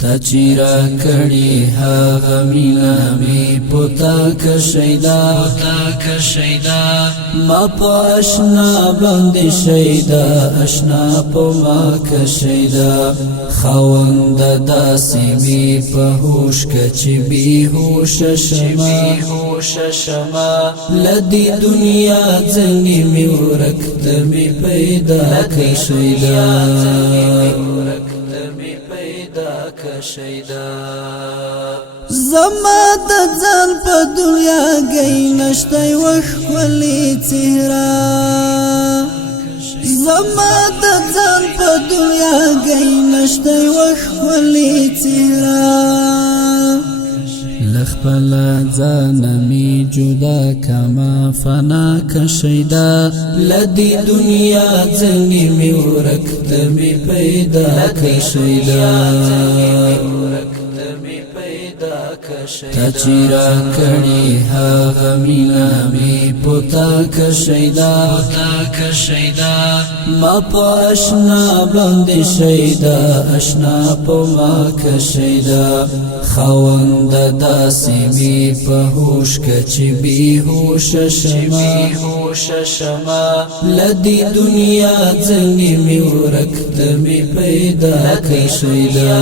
تا چیرا کړي هغه مینا می پتا کشیدا ما په آشنا باندې شیدا آشنا په ما کشیدا خوند داسې می په هوش کچ بي هوش شما لدی دنیا ځنی می ورکت می پیدا کشیدا زما د ځان په دنیا گئی نشته وښکلې څهره زما د ځان په دنیا گئی نشته وښکلې څهره لخپل ځان می جدا کما فنا کشیدا لدی دنیا ځنی می ورکت می پیدا کشیدا تا چیرا کړي هغه مینا می پتا کشیدا ما په آشنا باندې شیدا آشنا په ما کشیدا خوند داسې می په هوش کچ بي هوش شما لدی دنیا ځنی می ورکت می پیدا کشیدا